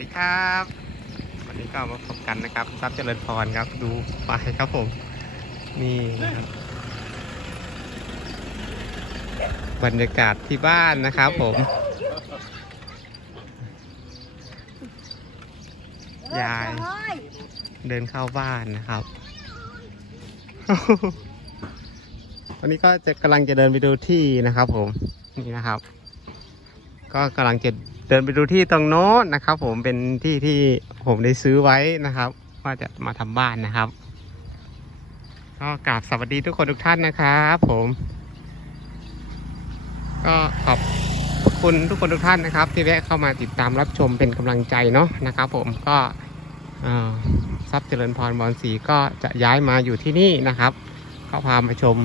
ดีครับ วันนี้ก็มาพบกันนะครับทรัพย์เจริญพรครับ ดูไปครับผม นี่ครับบรรยากาศที่บ้านนะครับผม ยาย เดินเข้าบ้านนะครับ วันนี้ก็จะกำลังจะเดินไปดูที่นะครับผม นี่นะครับ ก็กำลังจะ เดินไปดูที่ตรงโน้นนะครับ ผมเป็นที่ที่ผมได้ซื้อไว้นะครับ ว่าจะมาทำบ้านนะครับก็กราบสวัสดีทุกคนทุกท่านนะครับผม ก็ขอบคุณทุกคนทุกท่านนะครับ ที่แวะเข้ามาติดตามรับชมเป็นกำลังใจเนาะนะครับ ผมก็ทรัพย์เจริญพรบอลสีก็จะย้ายมาอยู่ที่นี่นะครับก็พามาชม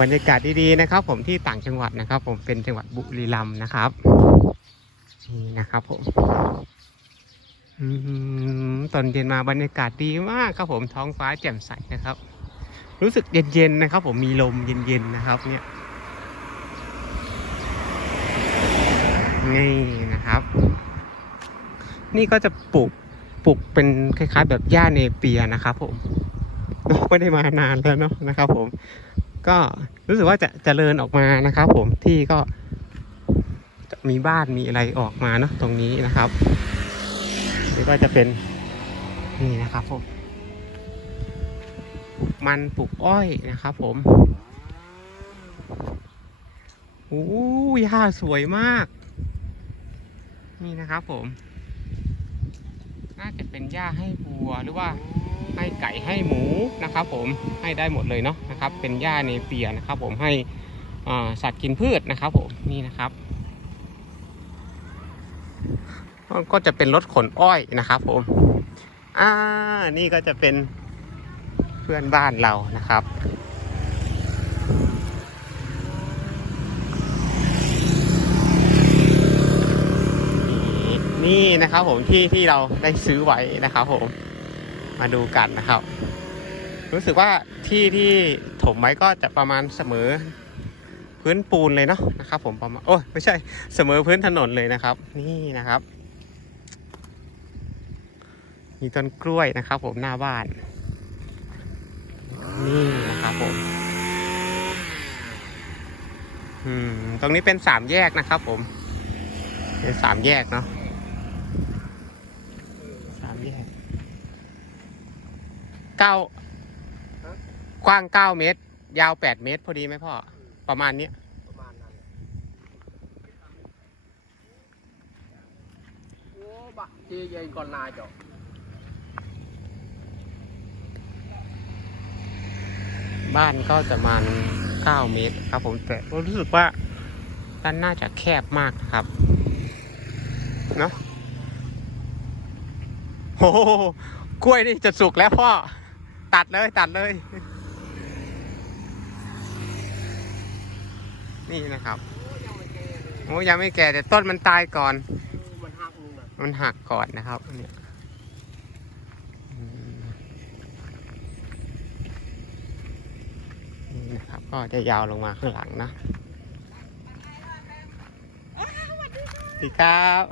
บรรยากาศดีๆนะครับ ผมที่ต่างจังหวัดนะครับ ผมเป็นจังหวัดบุรีรัมย์นะครับ นี่นะครับผมอตอนเย็นมาบรรยากาศดีมากครับผมท้องฟ้าแจ่มใสนะครับ รู้สึกเย็นๆนะครับ ผมมีลมเย็นๆนะครับ เนี่ยนี่นะครับ นี่ก็จะปลูกปลูกเป็นคล้ายๆ แบบหญ้าเนเปียนะครับผมไม่ได้มานานแล้วเนาะนะครับ ผม ก็รู้สึกว่าจะเจริญออกมานะครับ ผมที่ก็ มีบ้านมีอะไรออกมาเนาะตรงนี้นะครับนี่ก็จะเป็นนี่นะครับผมปลูกมันปลูกอ้อยนะครับผมโอ้ยหญ้าสวยมาก นี่นะครับผม น่าจะเป็นหญ้าให้วัวหรือว่าให้ไก่ให้หมูนะครับผมให้ได้หมดเลยเนาะนะครับ เป็นหญ้าเนเปียนะครับผมให้สัตว์กินพืชนะครับผมนี่นะครับ ก็จะเป็นรถขนอ้อยนะครับผม อ่า นี่ก็จะเป็นเพื่อนบ้านเรานะครับ นี่นะครับผมที่ที่เราได้ซื้อไว้นะครับผม มาดูกันนะครับ รู้สึกว่าที่ที่ถมไว้ก็จะประมาณเสมอพื้นปูนเลยเนาะนะครับ ผมประมาณโอ้ไม่ใช่เสมอพื้นถนนเลยนะครับ นี่นะครับ มีต้นกล้วยนะครับ ผมหน้าบ้าน นี่นะครับผมอืมตรงนี้เป็นสามแยกนะครับ ผม เป็นสามแยกเนาะสามแยกเก้ากว้างเก้าเมตร ยาวแปดเมตร พอดีไหมพ่อ ประมาณนี้ยประมาณนั้นโอ้บะเจยก่อนนายจ้ะ บ้านก็จะมาณเก้าเมตรครับ ผมแต่รู้สึกว่าด้านน่าจะแคบมากครับเนาะโอ้โหกล้วยนี่จะสุกแล้วพ่อ ตัดเลยตัดเลย นี่นะครับโอ้ยังไม่แก่แต่ต้นมันตายก่อน มันหักมึงน่ะมันหักก่อนนะครับเนี่ยอืม นี่นะครับ ก็จะยาวลงมาข้างหลังนะสวัสดีครับ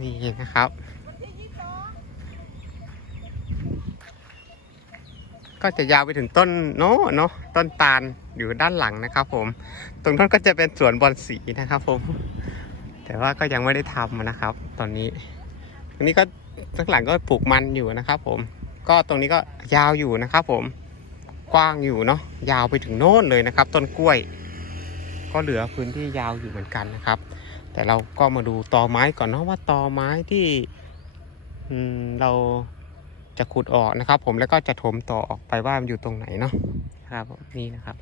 นี่นะครับ ก็จะยาวไปถึงต้นโน้เนาะต้นตาลอยู่ด้านหลังนะครับ ผม ตรงนั้นก็จะเป็นสวนบอลสีนะครับ ผม แต่ว่าก็ยังไม่ได้ทำนะครับ ตอนนี้ ตรงนี้ก็ข้างหลังก็ปลูกมันอยู่นะครับ ผม ก็ตรงนี้ก็ยาวอยู่นะครับ ผม กว้างอยู่เนาะ ยาวไปถึงโน้นเลยนะครับ ต้นกล้วย ก็เหลือพื้นที่ยาวอยู่เหมือนกันนะครับ แต่เราก็มาดูตอไม้ก่อนเนาะว่าตอไม้ที่เราจะขุดออกนะครับ ผมแล้วก็จะถมต่อออกไปว่ามันอยู่ตรงไหนเนาะครับนี่นะครับ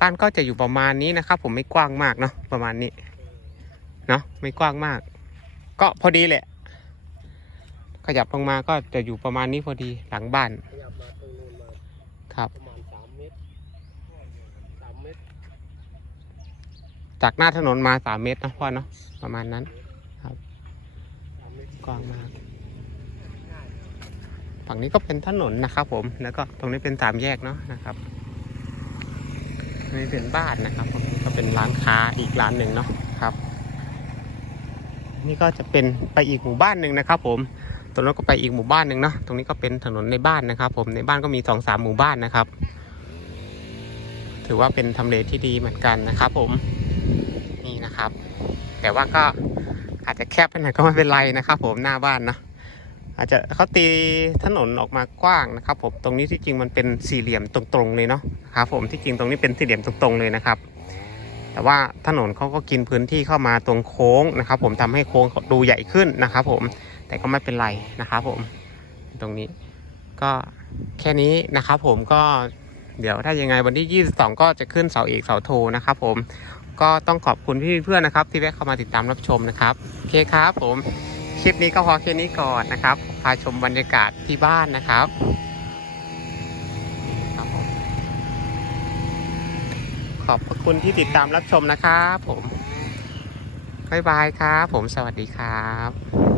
บ้านก็จะอยู่ประมาณนี้นะครับ ผมไม่กว้างมากเนาะประมาณนี้ เนาะไม่กว้างมาก ก็พอดีแหละ ขยับลงมาก็จะอยู่ประมาณนี้พอดีหลังบ้านขยับมาตรงนู้นมาครับประมาณสามเมตรสามเมตรจากหน้าถนนมาสามเมตรนะพ่อเนาะประมาณนั้นสามเมตรกว้างมากฝั่งนี้ก็เป็นถนนนะครับ ผมแล้วก็ตรงนี้เป็นสามแยกเนาะนะครับนี่เป็นบ้านนะครับผมก็เป็นร้านค้าอีกร้านหนึ่งเนาะครับ นี่ก็จะเป็นไปอีกหมู่บ้านหนึ่งนะครับ ผมตรงนั้นก็ไปอีกหมู่บ้านหนึ่งเนาะตรงนี้ก็เป็นถนนในบ้านนะครับ ผมในบ้านก็มีสองสามหมู่บ้านนะครับ ถือว่าเป็นทำเลที่ดีเหมือนกันนะครับ ผมนี่นะครับ แต่ว่าก็อาจจะแคบไปหน่อยก็ไม่เป็นไรนะครับ ผมหน้าบ้านเนาะอาจจะเขาตีถนนออกมากว้างนะครับ ผมตรงนี้ที่จริงมันเป็นสี่เหลี่ยมตรงๆเลยเนาะครับ ผมที่จริงตรงนี้เป็นสี่เหลี่ยมตรงๆเลยนะครับ แต่ว่าถนนเขาก็กินพื้นที่เข้ามาตรงโค้งนะครับ ผมทำให้โค้งดูใหญ่ขึ้นนะครับผมแต่ก็ไม่เป็นไรนะครับผมตรงนี้ก็แค่นี้นะครับผมก็เดี๋ยวถ้ายังไงวันที่ 22 ก็จะขึ้นเสาเอกเสาโทนะครับผมก็ต้องขอบคุณพี่เพื่อนนะครับ ที่แวะเข้ามาติดตามรับชมนะครับโอเคครับผมคลิปนี้ก็พอแค่นี้ก่อนนะครับ พาชมบรรยากาศที่บ้านนะครับผม ขอบพระคุณที่ติดตามรับชมนะครับผม บ๊ายบายครับผมสวัสดีครับ